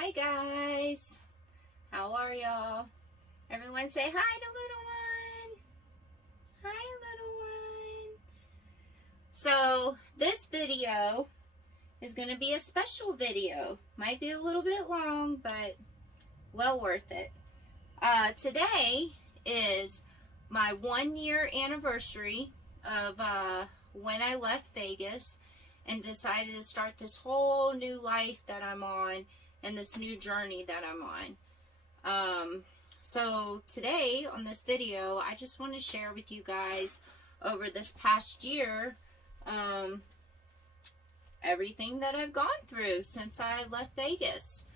Hi guys, how are y'all? Everyone say hi to little one. Hi little one. So this video is going to be a special video. Might be a little bit long, but well worth it. Today is my 1-year anniversary of when I left Vegas and decided to start this whole new life that I'm on and this new journey that I'm on. So today on this video, I just want to share with you guys over this past year everything that I've gone through since I left Vegas.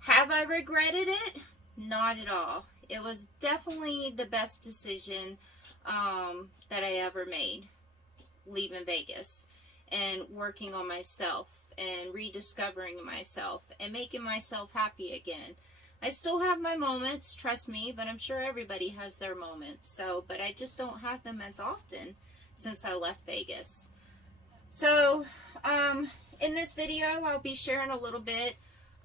Have I regretted it? Not at all. It was definitely the best decision that I ever made, leaving Vegas and working on myself and rediscovering myself and making myself happy again. I still have my moments, trust me, but I'm sure everybody has their moments. But I just don't have them as often since I left Vegas. So, in this video, I'll be sharing a little bit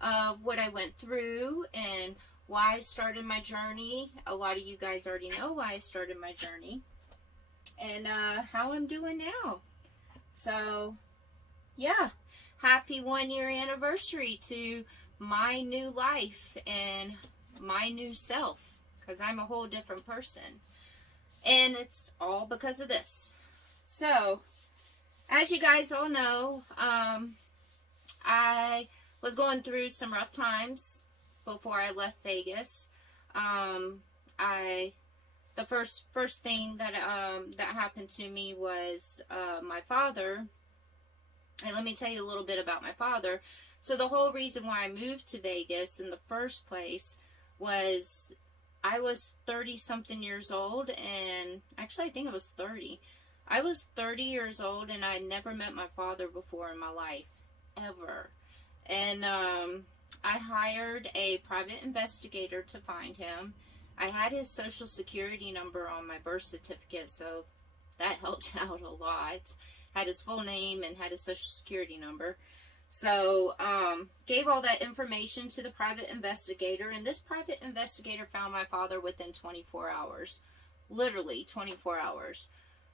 of what I went through and why I started my journey. A lot of you guys already know why I started my journey and how I'm doing now. So, yeah, happy 1-year anniversary to my new life and my new self, because I'm a whole different person. And it's all because of this. So, as you guys all know, I was going through some rough times before I left Vegas. The first thing that happened to me was my father. And let me tell you a little bit about my father. So the whole reason why I moved to Vegas in the first place was I was 30-something years old, and actually I think it was 30. I was 30 years old, and I never met my father before in my life, ever. And I hired a private investigator to find him. I had his social security number on my birth certificate, so that helped out a lot. Had his full name and had his social security number. So, gave all that information to the private investigator, and this private investigator found my father within 24 hours. Literally 24 hours.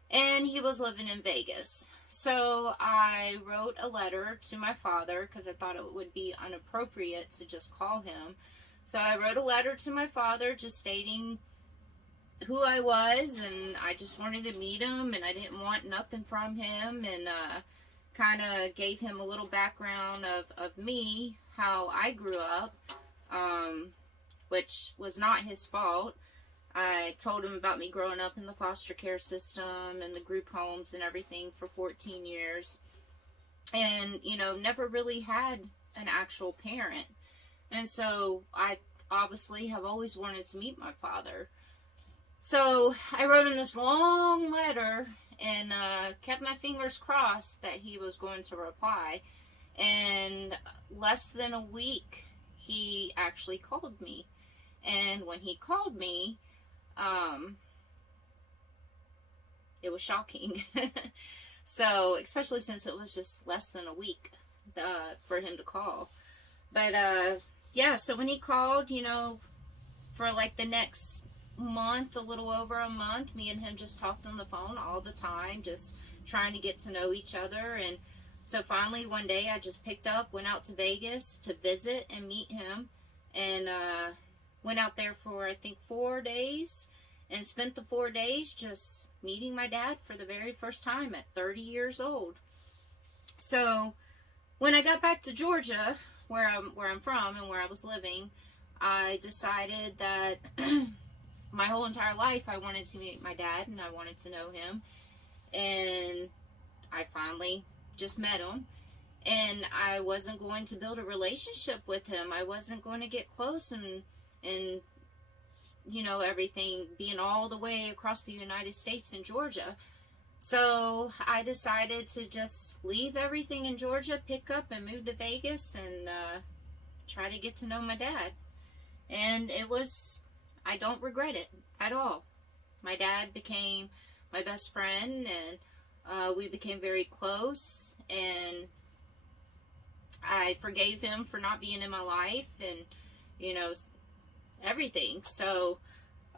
And he was living in Vegas. So, I wrote a letter to my father because I thought it would be inappropriate to just call him. So, I wrote a letter to my father just stating who I was, and I just wanted to meet him, and I didn't want nothing from him, and kind of gave him a little background of me, how I grew up, which was not his fault. I told him about me growing up in the foster care system and the group homes and everything for 14 years, and, you know, never really had an actual parent. And so I obviously have always wanted to meet my father. So I wrote him this long letter and kept my fingers crossed that he was going to reply. And less than a week, he actually called me. And when he called me, it was shocking. So, especially since it was just less than a week for him to call. But, yeah, so when he called, you know, for like the next month, a little over a month, me and him just talked on the phone all the time, just trying to get to know each other. And so finally one day I just picked up, went out to Vegas to visit and meet him, and went out there for I think 4 days and spent the 4 days just meeting my dad for the very first time at 30 years old. So when I got back to Georgia, where I'm from and where I was living, I decided that my whole entire life I wanted to meet my dad and I wanted to know him. And I finally just met him. And I wasn't going to build a relationship with him. I wasn't going to get close and you know, everything, being all the way across the United States in Georgia. So I decided to just leave everything in Georgia, pick up and move to Vegas and try to get to know my dad. And it was, I don't regret it at all. My dad became my best friend, and we became very close, and I forgave him for not being in my life, and you know, everything. So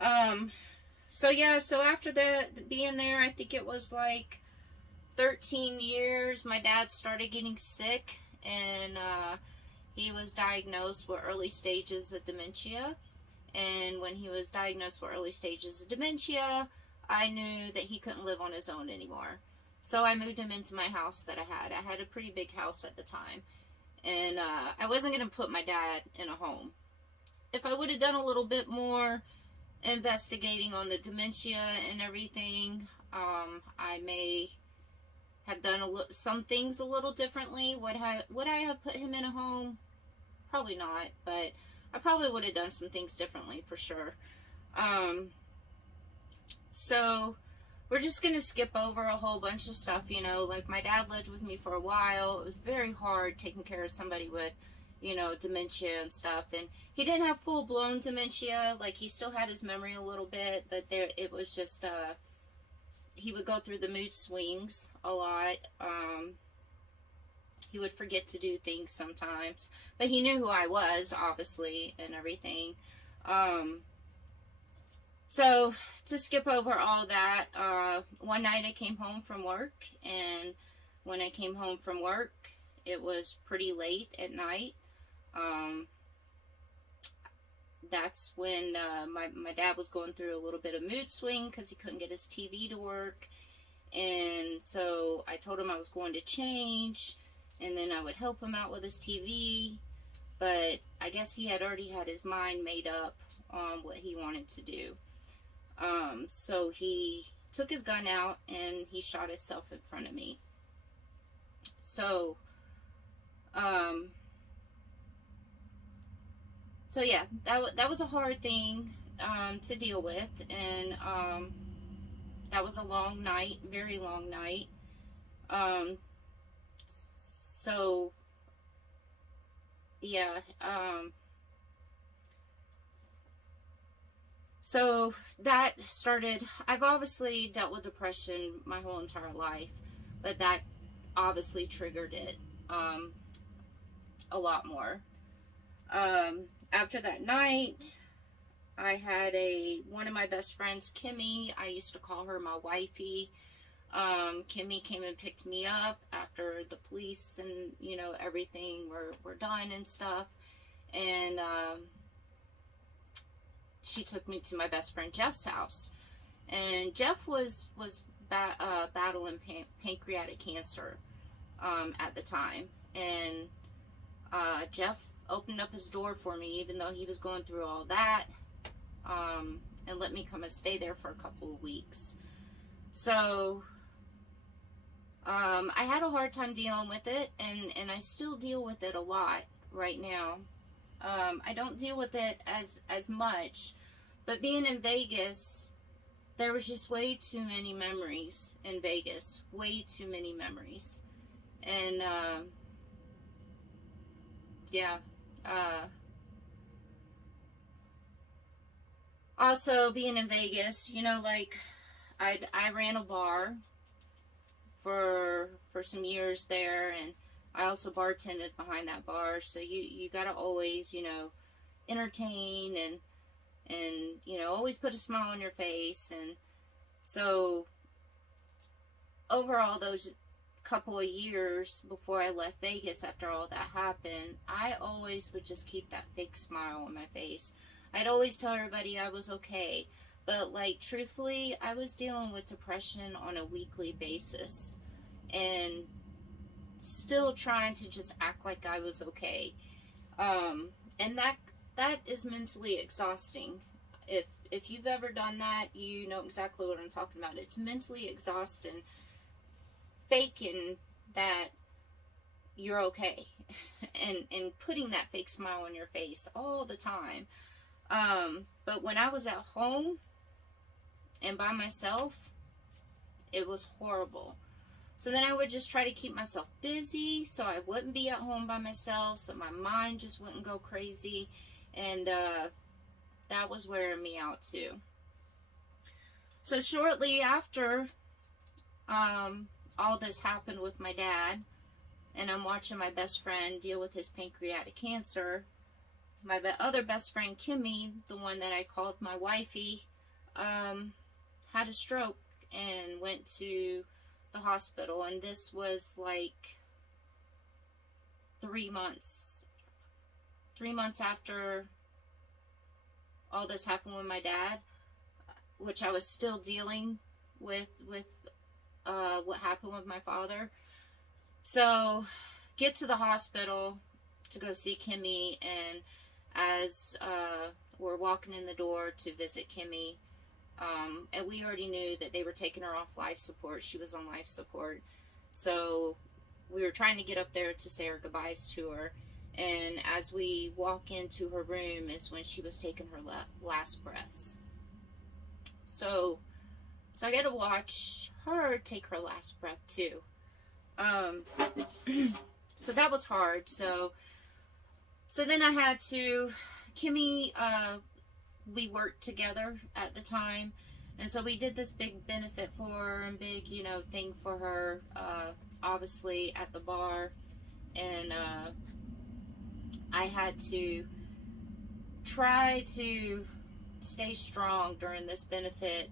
yeah, so after that being there, I think it was like 13 years, my dad started getting sick, and he was diagnosed with early stages of dementia. And when he was diagnosed with early stages of dementia, I knew that he couldn't live on his own anymore. So I moved him into my house that I had. I had a pretty big house at the time. And I wasn't going to put my dad in a home. If I would have done a little bit more investigating on the dementia and everything, I may have done some things a little differently. Would I have put him in a home? Probably not, but I probably would have done some things differently for sure. So we're just going to skip over a whole bunch of stuff, you know, like my dad lived with me for a while. It was very hard taking care of somebody with, you know, dementia and stuff. And he didn't have full-blown dementia. Like, he still had his memory a little bit, but it was just, he would go through the mood swings a lot. He would forget to do things sometimes, but he knew who I was, obviously, and everything. So to skip over all that, one night I came home from work, and when I came home from work, it was pretty late at night. That's when my dad was going through a little bit of mood swing because he couldn't get his TV to work. And so I told him I was going to change, and then I would help him out with his TV. But I guess he had already had his mind made up on what he wanted to do. So he took his gun out and he shot himself in front of me. So yeah, that was a hard thing to deal with, and that was a long night, very long night. So yeah, so that started. I've obviously dealt with depression my whole entire life, but that obviously triggered it a lot more. After that night, I had one of my best friends, Kimmy. I used to call her my wifey. Kimmy came and picked me up after the police and, you know, everything were done and stuff. And she took me to my best friend Jeff's house. And Jeff was battling pancreatic cancer at the time. And Jeff opened up his door for me, even though he was going through all that, and let me come and stay there for a couple of weeks. So I had a hard time dealing with it, and I still deal with it a lot right now. I don't deal with it as much, but being in Vegas, there was just way too many memories in Vegas, way too many memories. And yeah, also being in Vegas, you know, like I ran a bar for some years there, and I also bartended behind that bar. So you gotta always, you know, entertain and you know, always put a smile on your face. And so overall, those couple of years before I left Vegas, after all that happened, I always would just keep that fake smile on my face. I'd always tell everybody I was okay, but like, truthfully, I was dealing with depression on a weekly basis and still trying to just act like I was okay. And that is mentally exhausting. If you've ever done that, you know exactly what I'm talking about. It's mentally exhausting, faking that you're okay and putting that fake smile on your face all the time. But when I was at home and by myself, it was horrible. So then I would just try to keep myself busy so I wouldn't be at home by myself, so my mind just wouldn't go crazy. And that was wearing me out too. So shortly after all this happened with my dad, and I'm watching my best friend deal with his pancreatic cancer. My other best friend, Kimmy, the one that I called my wifey, had a stroke and went to the hospital. And this was like 3 months. 3 months after all this happened with my dad, which I was still dealing with what happened with my father. So, get to the hospital to go see Kimmy, and as we're walking in the door to visit Kimmy, and we already knew that they were taking her off life support. She was on life support. So, we were trying to get up there to say our goodbyes to her. And as we walk into her room is when she was taking her last breaths. So I get to watch her take her last breath too. So that was hard. So then I had to, Kimmy, we worked together at the time. And so we did this big benefit for her and big, thing for her, obviously at the bar. And, I had to try to stay strong during this benefit,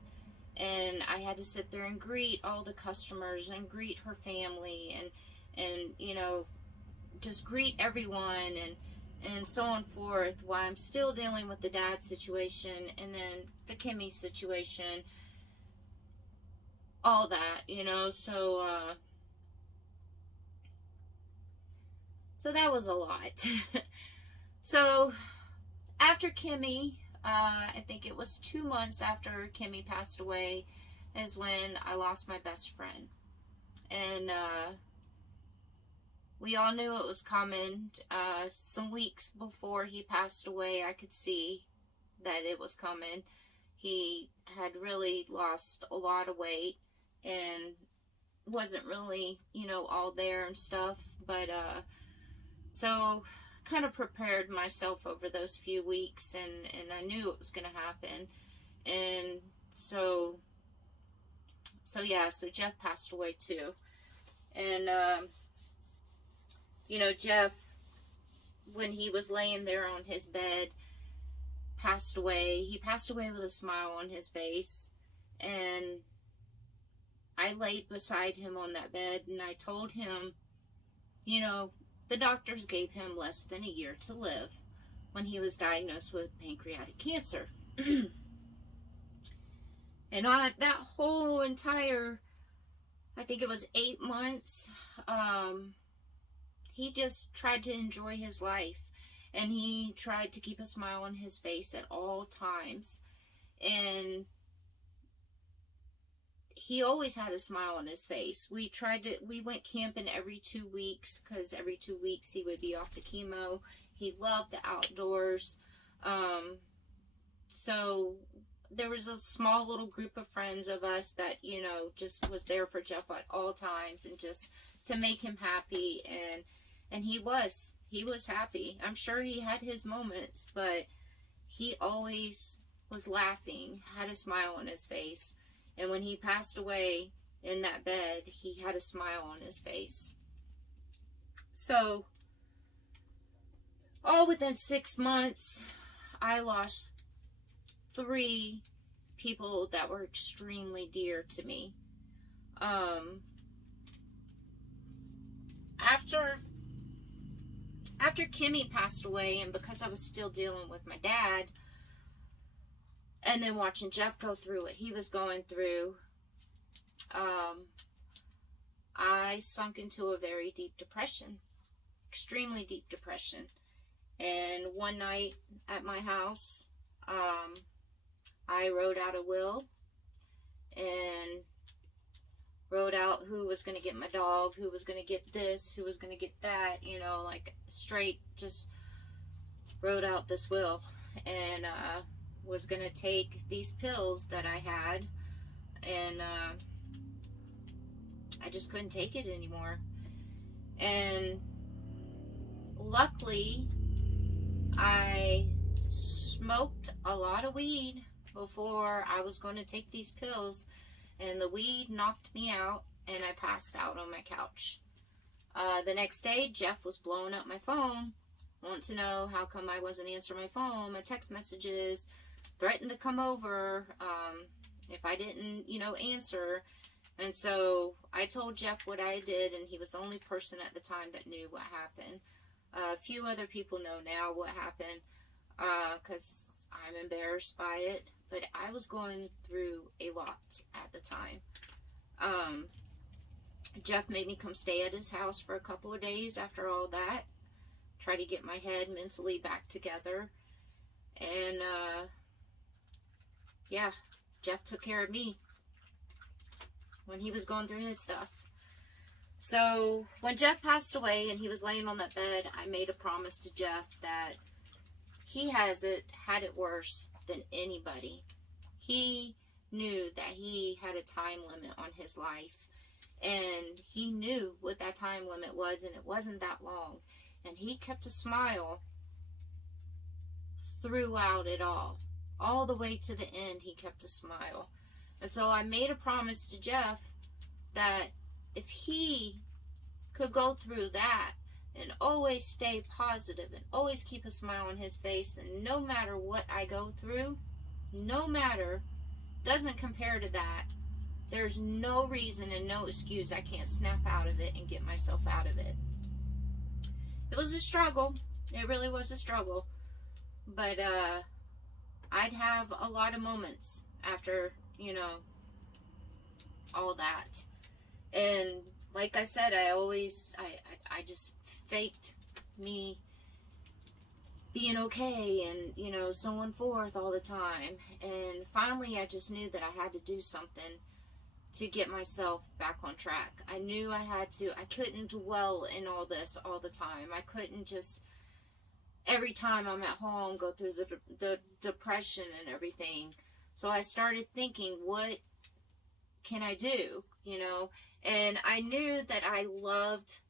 and I had to sit there and greet all the customers and greet her family and just greet everyone and so on forth, while I'm still dealing with the dad situation and then the Kimmy situation, all that, so that was a lot. So after Kimmy, I think it was 2 months after Kimmy passed away, is when I lost my best friend. And we all knew it was coming. Some weeks before he passed away, I could see that it was coming. He had really lost a lot of weight and wasn't really, all there and stuff. But so kind of prepared myself over those few weeks, and I knew it was going to happen. And so yeah, so Jeff passed away too. And, Jeff, when he was laying there on his bed, passed away. He passed away with a smile on his face. And I laid beside him on that bed, and I told him, the doctors gave him less than a year to live when he was diagnosed with pancreatic cancer. And that whole entire, I think it was 8 months, he just tried to enjoy his life. And he tried to keep a smile on his face at all times. And he always had a smile on his face. We went camping every 2 weeks, because every 2 weeks he would be off the chemo. He loved the outdoors. So there was a small little group of friends of us that, just was there for Jeff at all times, and just to make him happy. And he was happy. I'm sure he had his moments, but he always was laughing, had a smile on his face. And when he passed away in that bed, he had a smile on his face. So, all within 6 months, I lost 3 people that were extremely dear to me. After Kimmy passed away, and because I was still dealing with my dad, and then watching Jeff go through what he was going through, I sunk into a very deep depression. Extremely deep depression. And one night at my house, I wrote out a will and wrote out who was going to get my dog, who was going to get this, who was going to get that, like straight just wrote out this will. And was going to take these pills that I had, and I just couldn't take it anymore. And luckily, I smoked a lot of weed before I was going to take these pills, and the weed knocked me out, and I passed out on my couch. The next day, Jeff was blowing up my phone, wanting to know how come I wasn't answering my phone, my text messages, threatened to come over if I didn't, answer. And so I told Jeff what I did, and he was the only person at the time that knew what happened. A few other people know now what happened because I'm embarrassed by it, but I was going through a lot at the time. Jeff made me come stay at his house for a couple of days after all that, try to get my head mentally back together. And yeah, Jeff took care of me when he was going through his stuff. So when Jeff passed away and he was laying on that bed, I made a promise to Jeff that he had it worse than anybody. He knew that he had a time limit on his life, and he knew what that time limit was, and it wasn't that long. And he kept a smile throughout it all the way to the end. He kept a smile. And so I made a promise to Jeff that if he could go through that and always stay positive and always keep a smile on his face, and no matter what I go through, doesn't compare to that. There's no reason and no excuse I can't snap out of it and get myself out of it. It was a struggle. It really was a struggle. But I'd have a lot of moments after, all that. And like I said, I just faked me being okay and, so on forth all the time. And finally, I just knew that I had to do something to get myself back on track. I knew I couldn't dwell in all this all the time. I couldn't just, every time I'm at home, go through the depression and everything. So I started thinking, what can I do, And I knew that I loved,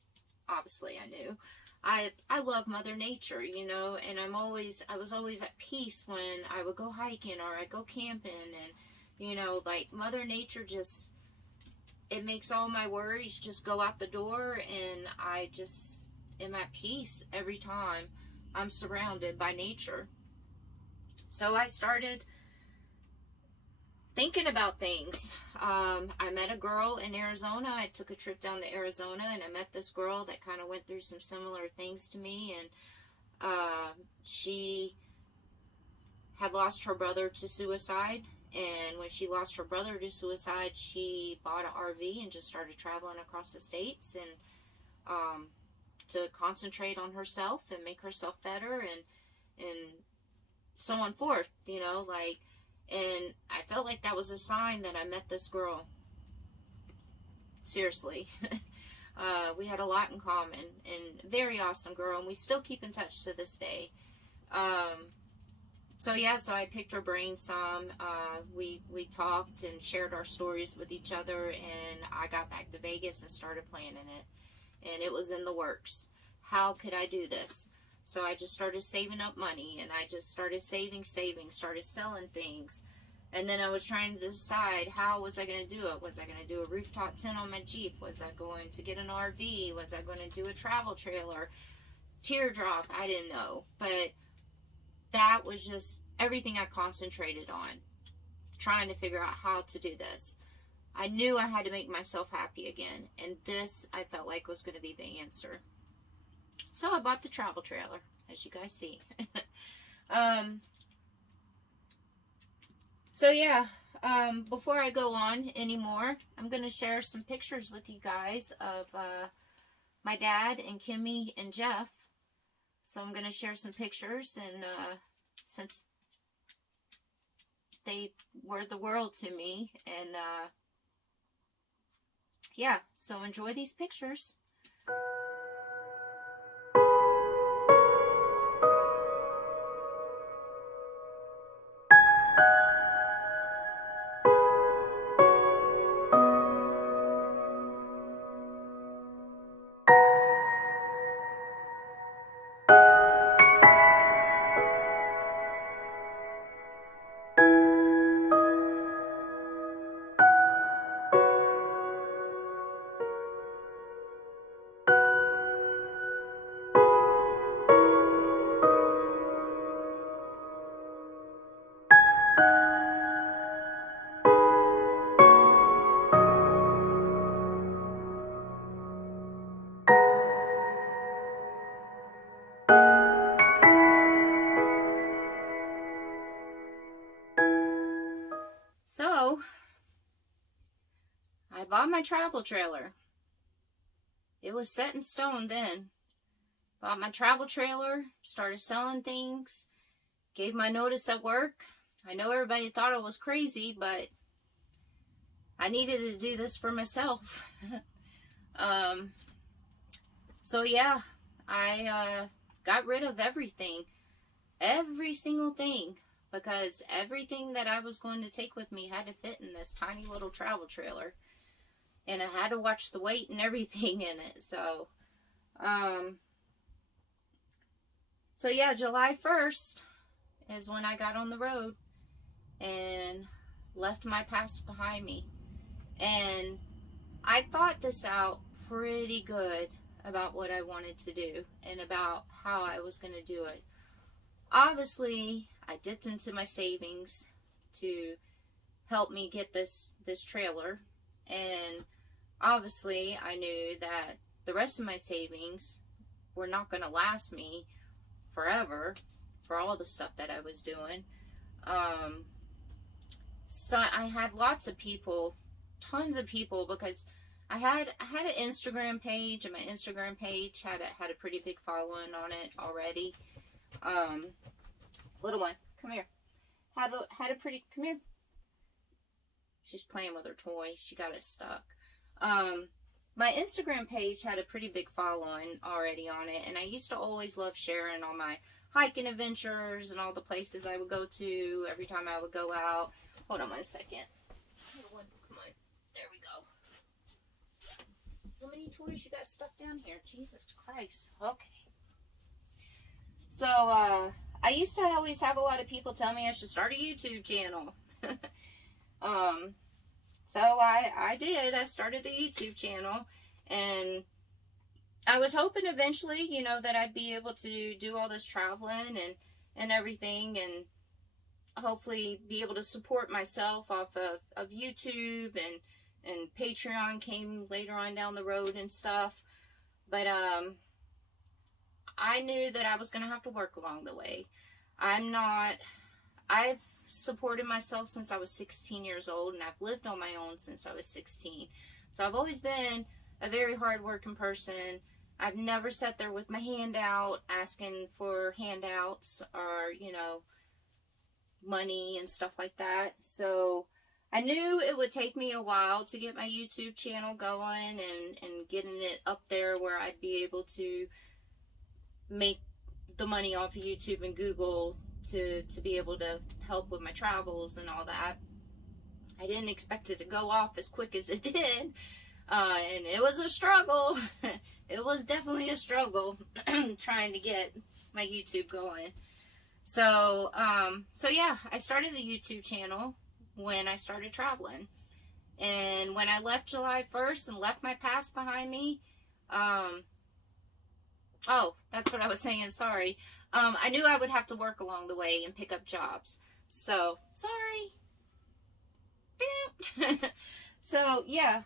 obviously I knew, I love Mother Nature, and I was always at peace when I would go hiking or I go camping, and, like Mother Nature just, it makes all my worries just go out the door, and I just am at peace every time I'm surrounded by nature. So I started thinking about things. I met a girl in Arizona. I took a trip down to Arizona, and I met this girl that kind of went through some similar things to me, and she had lost her brother to suicide. And when she lost her brother to suicide, she bought an RV and just started traveling across the states, and to concentrate on herself and make herself better, and so on forth, and I felt like that was a sign that I met this girl. Seriously. We had a lot in common, and very awesome girl, and we still keep in touch to this day. So I picked her brain some. We talked and shared our stories with each other, and I got back to Vegas and started planning it. And it was in the works. How could I do this? So I just started saving up money, and I just started saving, started selling things. And then I was trying to decide, how was I going to do it? Was I going to do a rooftop tent on my Jeep? Was I going to get an RV? Was I going to do a travel trailer? Teardrop? I didn't know. But that was just everything I concentrated on, trying to figure out how to do this. I knew I had to make myself happy again, and this I felt like was going to be the answer. So I bought the travel trailer, as you guys see. Before I go on anymore, I'm going to share some pictures with you guys of my dad and Kimmy and Jeff. So I'm going to share some pictures, and since they were the world to me, and so enjoy these pictures. my travel trailer. It was set in stone then. Bought my travel trailer, started selling things, gave my notice at work. I know everybody thought I was crazy, but I needed to do this for myself. So yeah, I got rid of everything. Every single thing. Because everything that I was going to take with me had to fit in this tiny little travel trailer. And I had to watch the weight and everything in it. So yeah, July 1st is when I got on the road and left my past behind me. And I thought this out pretty good about what I wanted to do and about how I was going to do it. Obviously, I dipped into my savings to help me get this trailer. And obviously, I knew that the rest of my savings were not going to last me forever for all the stuff that I was doing. So I had lots of people, tons of people, because I had an Instagram page, and my Instagram page had a pretty big following on it already. Little one, come here. Had a pretty, come here. She's playing with her toy. She got it stuck. My Instagram page had a pretty big following already on it, and I used to always love sharing all my hiking adventures and all the places I would go to every time I would go out. Hold on 1 second. Little one, come on. There we go. How many toys you got stuck down here? Jesus Christ. Okay. So, I used to always have a lot of people tell me I should start a YouTube channel. So I did. I started the YouTube channel, and I was hoping eventually, you know, that I'd be able to do all this traveling and everything, and hopefully be able to support myself off of YouTube, and Patreon came later on down the road and stuff. But I knew that I was going to have to work along the way. I've supported myself since I was 16 years old, and I've lived on my own since I was 16. So I've always been a very hard-working person. I've never sat there with my hand out asking for handouts or, you know, money and stuff like that. So I knew it would take me a while to get my YouTube channel going and getting it up there where I'd be able to make the money off of YouTube and Google to be able to help with my travels and all that. I didn't expect it to go off as quick as it did. And it was a struggle. It was definitely a struggle trying to get my YouTube going. So yeah, I started the YouTube channel when I started traveling. And when I left July 1st and left my past behind me, oh, that's what I was saying, sorry. I knew I would have to work along the way and pick up jobs. So, sorry. So, yeah.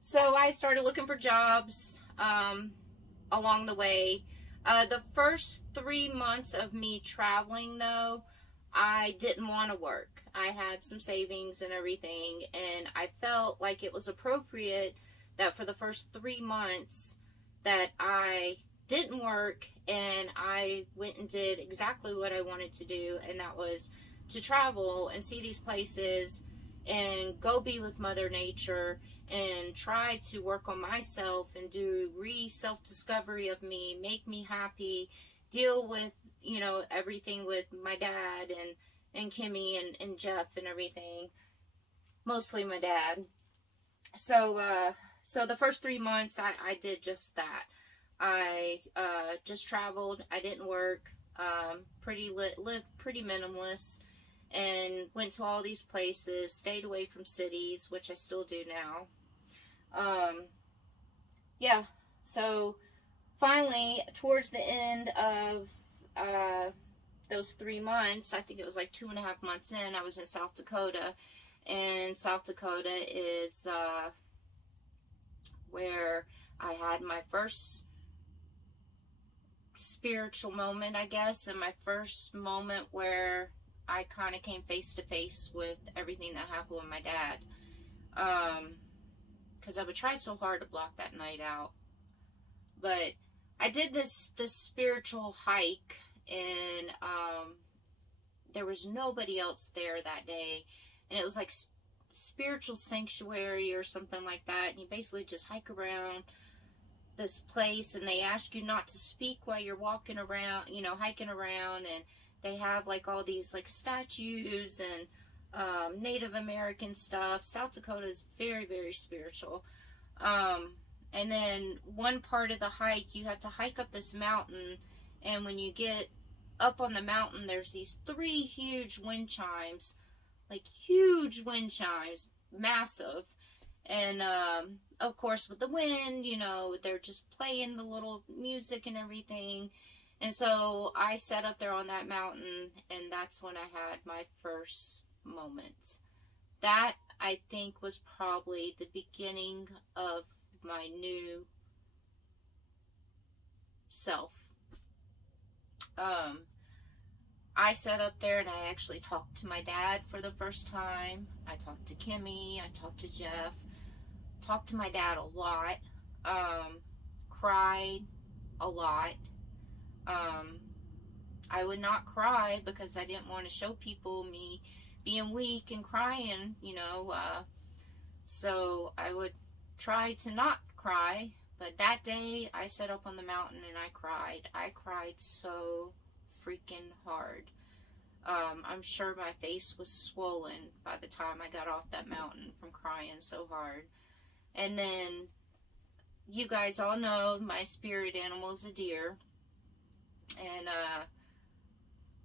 So I started looking for jobs along the way. The first 3 months of me traveling, though, I didn't want to work. I had some savings and everything, and I felt like it was appropriate that for the first 3 months that I didn't work, and I went and did exactly what I wanted to do, and that was to travel and see these places and go be with Mother Nature and try to work on myself and do self-discovery of me, make me happy, deal with, you know, everything with my dad and Kimmy and Jeff and everything. Mostly my dad. So the first 3 months I did just that. I just traveled. I didn't work. Lived pretty minimalist, and went to all these places, stayed away from cities, which I still do now. Yeah, so finally, towards the end of those 3 months, I think it was like 2.5 months in, I was in South Dakota, and South Dakota is where I had my first spiritual moment, I guess, and my first moment where I kind of came face to face with everything that happened with my dad. Because I would try so hard to block that night out. But I did this spiritual hike, and there was nobody else there that day, and it was like spiritual sanctuary or something like that. And you basically just hike around this place, and they ask you not to speak while you're walking around, you know, hiking around. And they have like all these like statues and Native American stuff. South Dakota is very, very spiritual. And then one part of the hike, you have to hike up this mountain, and when you get up on the mountain, there's these 3 huge wind chimes, like huge wind chimes, massive. And of course, with the wind, you know, they're just playing the little music and everything. And so I sat up there on that mountain, and that's when I had my first moment. That, I think, was probably the beginning of my new self. I sat up there and I actually talked to my dad for the first time. I talked to Kimmy, I talked to Jeff, talked to my dad a lot, cried a lot. I would not cry because I didn't want to show people me being weak and crying, you know, so I would try to not cry. But that day I sat up on the mountain and I cried. I cried so freaking hard. I'm sure my face was swollen by the time I got off that mountain from crying so hard. And then you guys all know my spirit animal is a deer. And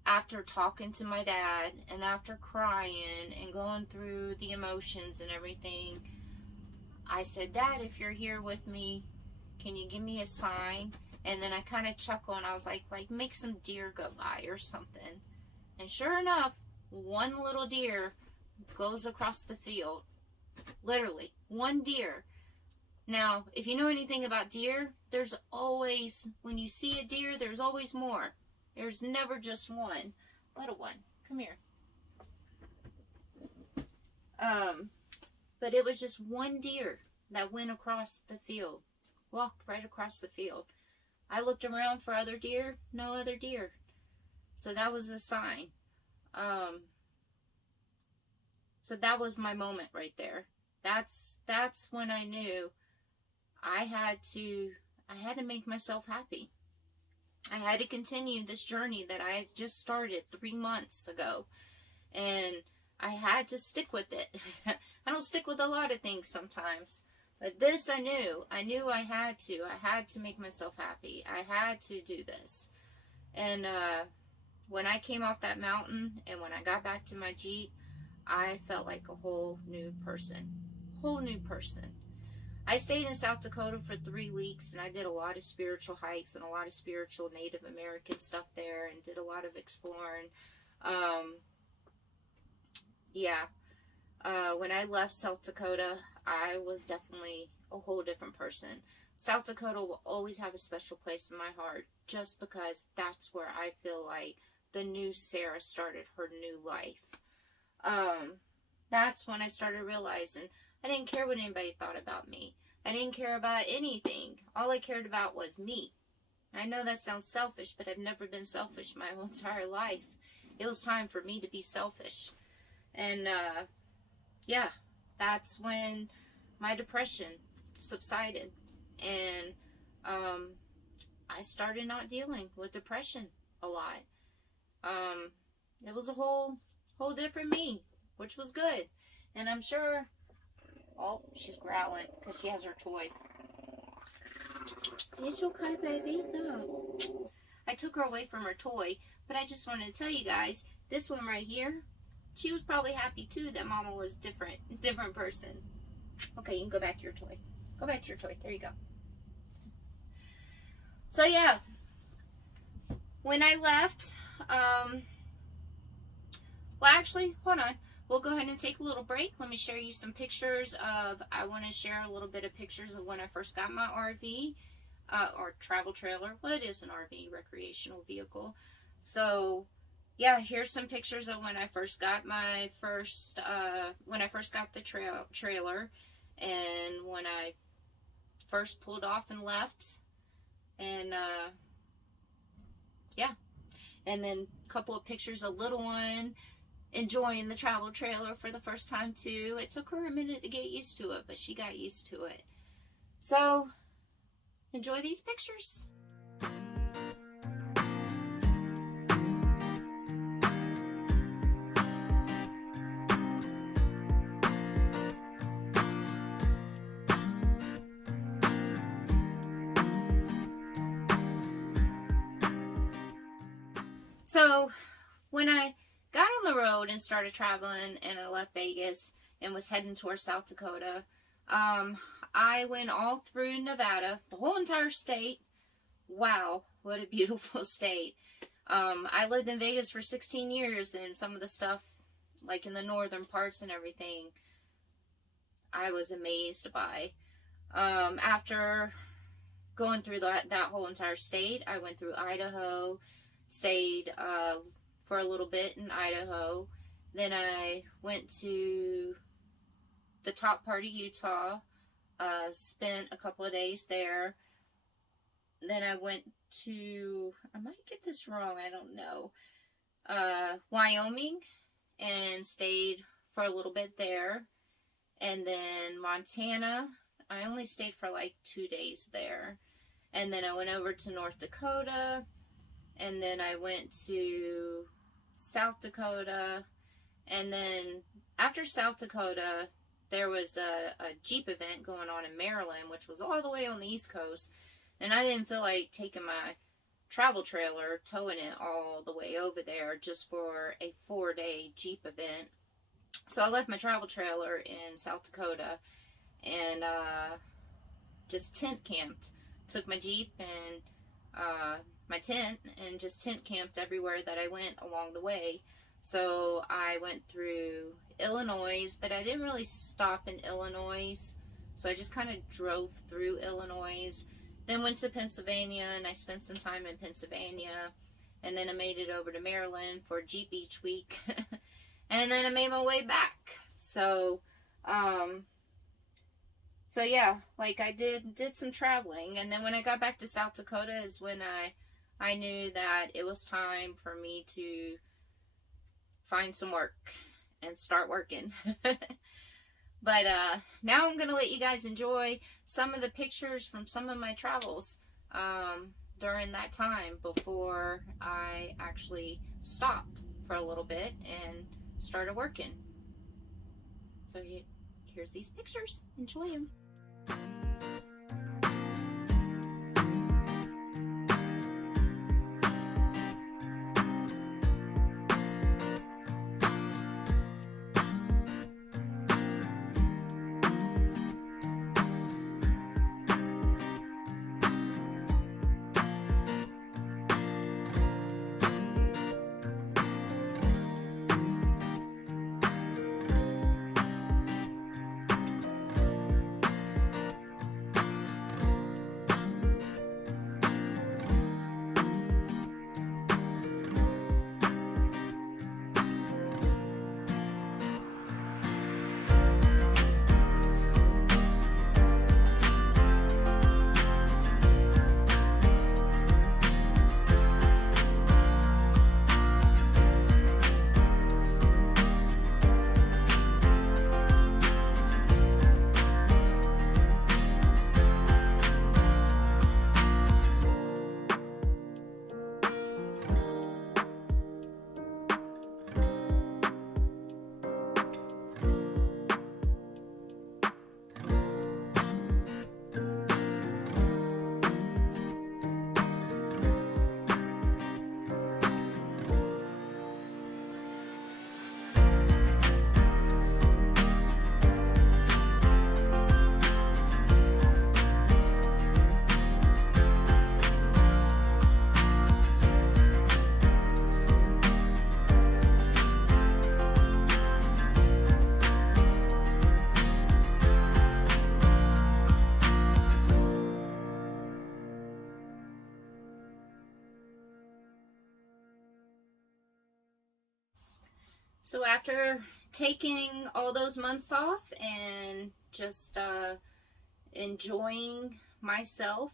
after talking to my dad and after crying and going through the emotions and everything, I said, Dad, if you're here with me, can you give me a sign? And then I kind of chuckled and I was like, make some deer go by or something. And sure enough, one little deer goes across the field. Literally, one deer. Now, if you know anything about deer, there's always, when you see a deer, there's always more. There's never just one. Little one, come here. But it was just one deer that went across the field. Walked right across the field. I looked around for other deer, no other deer. So that was a sign. So that was my moment right there. That's when I knew I had to make myself happy. I had to continue this journey that I had just started 3 months ago. And I had to stick with it. I don't stick with a lot of things sometimes. But this I knew. I knew I had to. I had to make myself happy. I had to do this. And when I came off that mountain and when I got back to my Jeep, I felt like a whole new person. Whole new person. I stayed in South Dakota for 3 weeks, and I did a lot of spiritual hikes and a lot of spiritual Native American stuff there, and did a lot of exploring. When I left South Dakota, I was definitely a whole different person. South Dakota will always have a special place in my heart, just because that's where I feel like the new Sarah started her new life. That's when I started realizing I didn't care what anybody thought about me. I didn't care about anything. All I cared about was me. I know that sounds selfish, but I've never been selfish my whole entire life. It was time for me to be selfish. And, that's when my depression subsided. And, I started not dealing with depression a lot. It was a whole different me, which was good. And I'm sure... Oh, she's growling because she has her toy. It's okay, baby. No. I took her away from her toy, but I just wanted to tell you guys, this one right here, she was probably happy too that Mama was different person. Okay, you can go back to your toy. Go back to your toy. There you go. So yeah, when I left, well actually, hold on. We'll go ahead and take a little break. Let me show you some pictures of, I want to share a little bit of pictures of when I first got my RV, or travel trailer. Well, it is an RV, recreational vehicle. So, yeah, here's some pictures of when I first got my when I first got the trailer, and when I first pulled off and left, and yeah, and then a couple of pictures of little one enjoying the travel trailer for the first time too. It took her a minute to get used to it, but she got used to it. So enjoy these pictures. So when I got on the road and started traveling and I left Vegas and was heading towards South Dakota, I went all through Nevada, the whole entire state. Wow, what a beautiful state. I lived in Vegas for 16 years, and some of the stuff, like in the northern parts and everything, I was amazed by. After going through that whole entire state, I went through Idaho, stayed for a little bit in Idaho. Then I went to the top part of Utah, spent a couple of days there. Then I went to, I might get this wrong, I don't know, Wyoming, and stayed for a little bit there. And then Montana, I only stayed for like 2 days there. And then I went over to North Dakota, and then I went to South Dakota, and then after South Dakota, there was a Jeep event going on in Maryland, which was all the way on the East Coast, and I didn't feel like taking my travel trailer, towing it all the way over there just for a 4-day Jeep event. So I left my travel trailer in South Dakota and just tent camped. Took my Jeep and my tent and just tent camped everywhere that I went along the way. So I went through Illinois, but I didn't really stop in Illinois. So I just kind of drove through Illinois. Then went to Pennsylvania, and I spent some time in Pennsylvania. And then I made it over to Maryland for Jeep Beach Week. And then I made my way back. So yeah, like I did some traveling. And then when I got back to South Dakota is when I knew that it was time for me to find some work and start working. But now I'm going to let you guys enjoy some of the pictures from some of my travels during that time before I actually stopped for a little bit and started working. So here's these pictures. Enjoy them. So after taking all those months off and just enjoying myself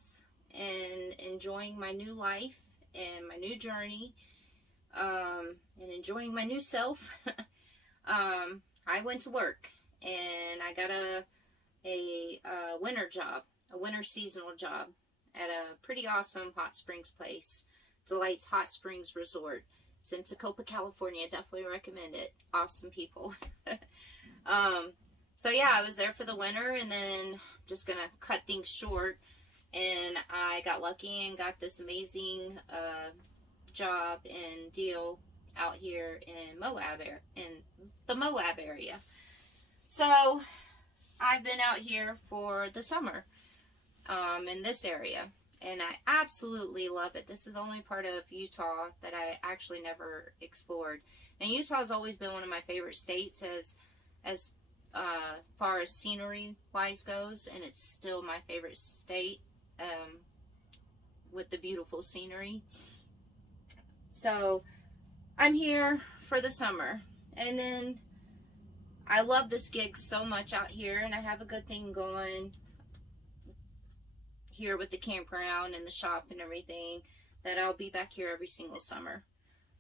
and enjoying my new life and my new journey, and enjoying my new self, I went to work and I got a winter job, a winter seasonal job at a pretty awesome hot springs place, Delights Hot Springs Resort. It's in Tacoma, California. Definitely recommend it. Awesome people. So yeah, I was there for the winter, and then just gonna cut things short, and I got lucky and got this amazing job and deal out here in the Moab area. So I've been out here for the summer in this area, and I absolutely love it. This is the only part of Utah that I actually never explored, and Utah's always been one of my favorite states as far as scenery wise goes, and it's still my favorite state with the beautiful scenery. So I'm here for the summer, and then I love this gig so much out here, and I have a good thing going here with the campground and the shop and everything, that I'll be back here every single summer.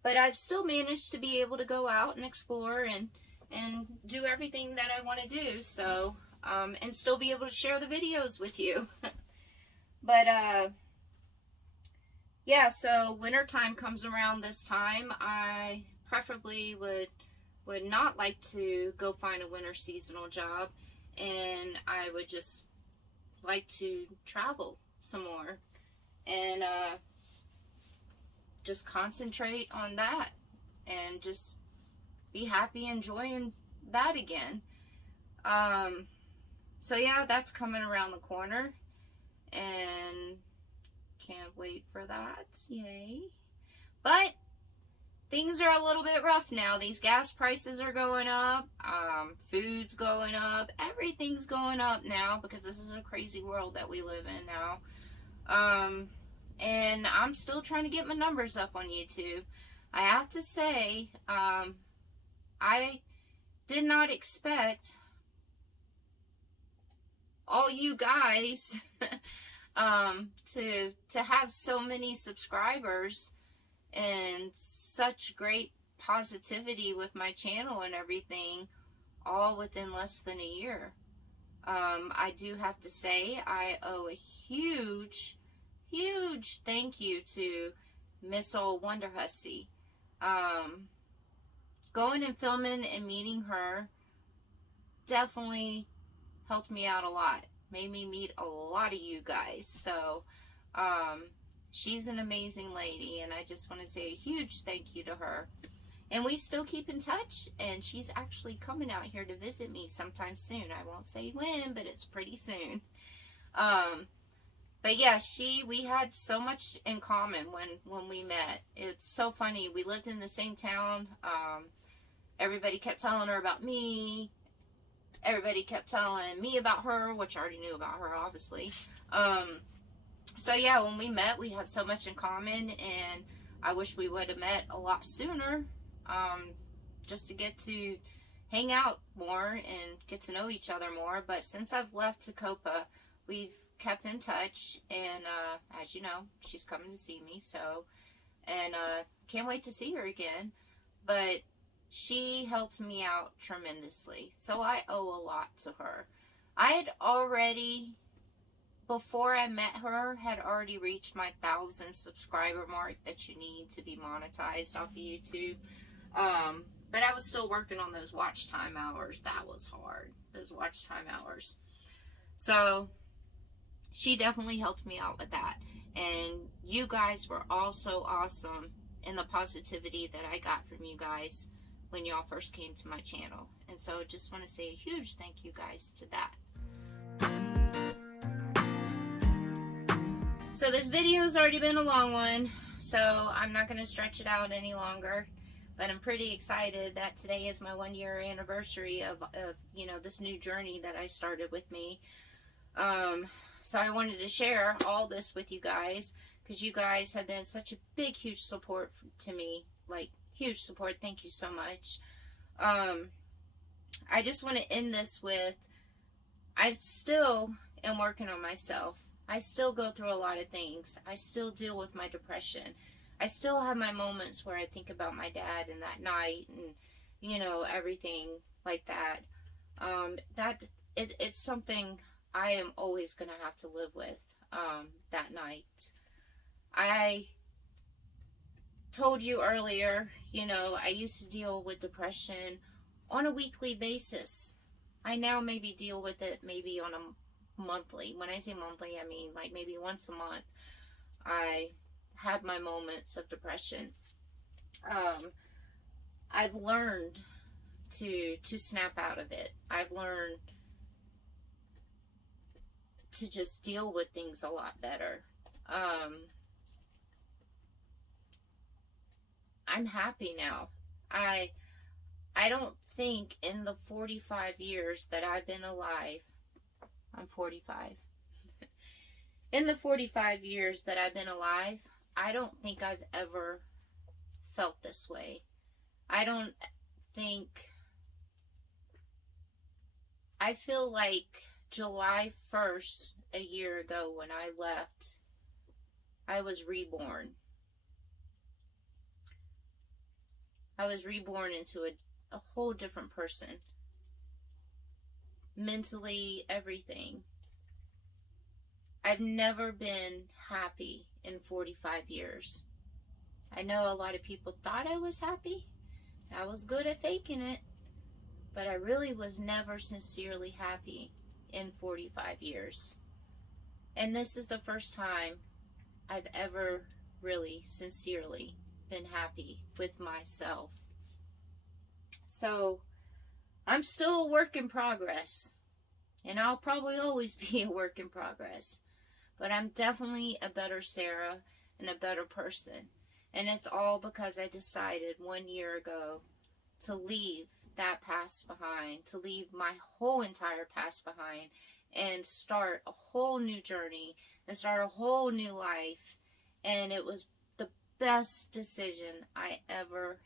But I've still managed to be able to go out and explore and do everything that I want to do, so and still be able to share the videos with you. But yeah, so wintertime comes around this time. I preferably would not like to go find a winter seasonal job, and I would just like to travel some more and just concentrate on that and just be happy enjoying that again. So yeah, that's coming around the corner, and can't wait for that. Yay. But things are a little bit rough now. These gas prices are going up, food's going up, everything's going up now, because this is a crazy world that we live in now. And I'm still trying to get my numbers up on YouTube. I have to say, I did not expect all you guys to have so many subscribers and such great positivity with my channel and everything, all within less than a year. I do have to say I owe a huge thank you to Miss Old Wonder Hussy. Going and filming and meeting her definitely helped me out a lot. Made me meet a lot of you guys. So, she's an amazing lady, and I just want to say a huge thank you to her. And we still keep in touch, and she's actually coming out here to visit me sometime soon. I won't say when, but it's pretty soon. But yeah, we had so much in common when we met. It's so funny. We lived in the same town. Everybody kept telling her about me. Everybody kept telling me about her, which I already knew about her, obviously. So yeah, when we met, we had so much in common, and I wish we would have met a lot sooner, just to get to hang out more and get to know each other more. But since I've left Tacoma, we've kept in touch, and as you know, she's coming to see me, so, and can't wait to see her again. But she helped me out tremendously, so I owe a lot to her. I had already, before I met her, had already reached my 1,000 subscriber mark that you need to be monetized off of YouTube. But I was still working on those watch time hours. That was hard, those watch time hours. So she definitely helped me out with that. And you guys were all so awesome in the positivity that I got from you guys when y'all first came to my channel. And so I just want to say a huge thank you guys to that. So this video has already been a long one, so I'm not going to stretch it out any longer. But I'm pretty excited that today is my 1-year anniversary of you know, this new journey that I started with me. So I wanted to share all this with you guys, because you guys have been such a big, huge support to me. Like, huge support. Thank you so much. I just want to end this with, I still am working on myself. I still go through a lot of things. I still deal with my depression. I still have my moments where I think about my dad and that night and, everything like that. It's something I am always going to have to live with, that night. I told you earlier, I used to deal with depression on a weekly basis. I now maybe deal with it maybe on a monthly. When I say monthly, I mean like maybe once a month. I have my moments of depression. I've learned to snap out of it. I've learned to just deal with things a lot better. I'm happy now. I don't think in the 45 years that I've been alive, I'm 45. In the 45 years that I've been alive, I don't think I've ever felt this way. I feel like July 1st, a year ago when I left, I was reborn. I was reborn into a whole different person. Mentally, everything. I've never been happy in 45 years. I know a lot of people thought I was happy. I was good at faking it. But I really was never sincerely happy in 45 years. And this is the first time I've ever really sincerely been happy with myself. So I'm still a work in progress, and I'll probably always be a work in progress, but I'm definitely a better Sarah and a better person. And it's all because I decided 1 year ago to leave that past behind, to leave my whole entire past behind and start a whole new journey and start a whole new life. And it was the best decision I ever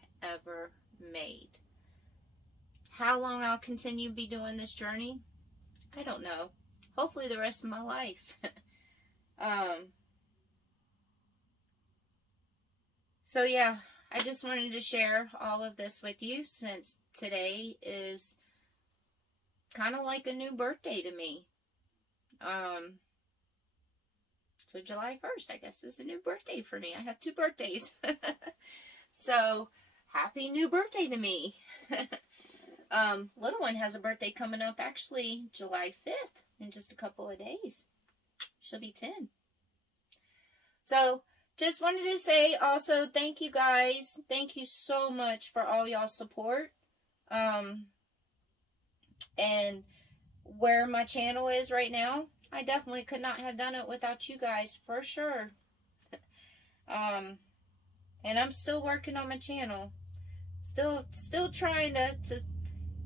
made. How long I'll continue to be doing this journey, I don't know. Hopefully the rest of my life. So yeah, I just wanted to share all of this with you since today is kind of like a new birthday to me. So July 1st, I guess, is a new birthday for me. I have 2 birthdays. So happy new birthday to me. Little one has a birthday coming up actually July 5th in just a couple of days. She'll be 10. So just wanted to say also thank you guys. Thank you so much for all y'all's support. And where my channel is right now, I definitely could not have done it without you guys, for sure. And I'm still working on my channel. Still trying to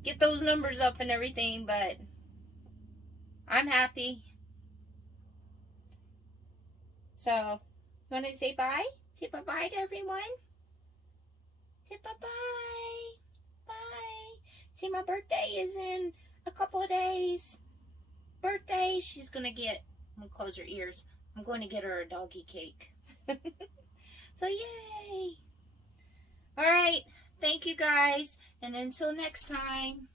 get those numbers up and everything, but I'm happy. So, you want to say bye? Say bye-bye to everyone? Say bye-bye. Bye. See, my birthday is in a couple of days. Birthday, she's going to get, I'm going to close her ears. I'm going to get her a doggy cake. So, yay. All right. Thank you, guys. And until next time.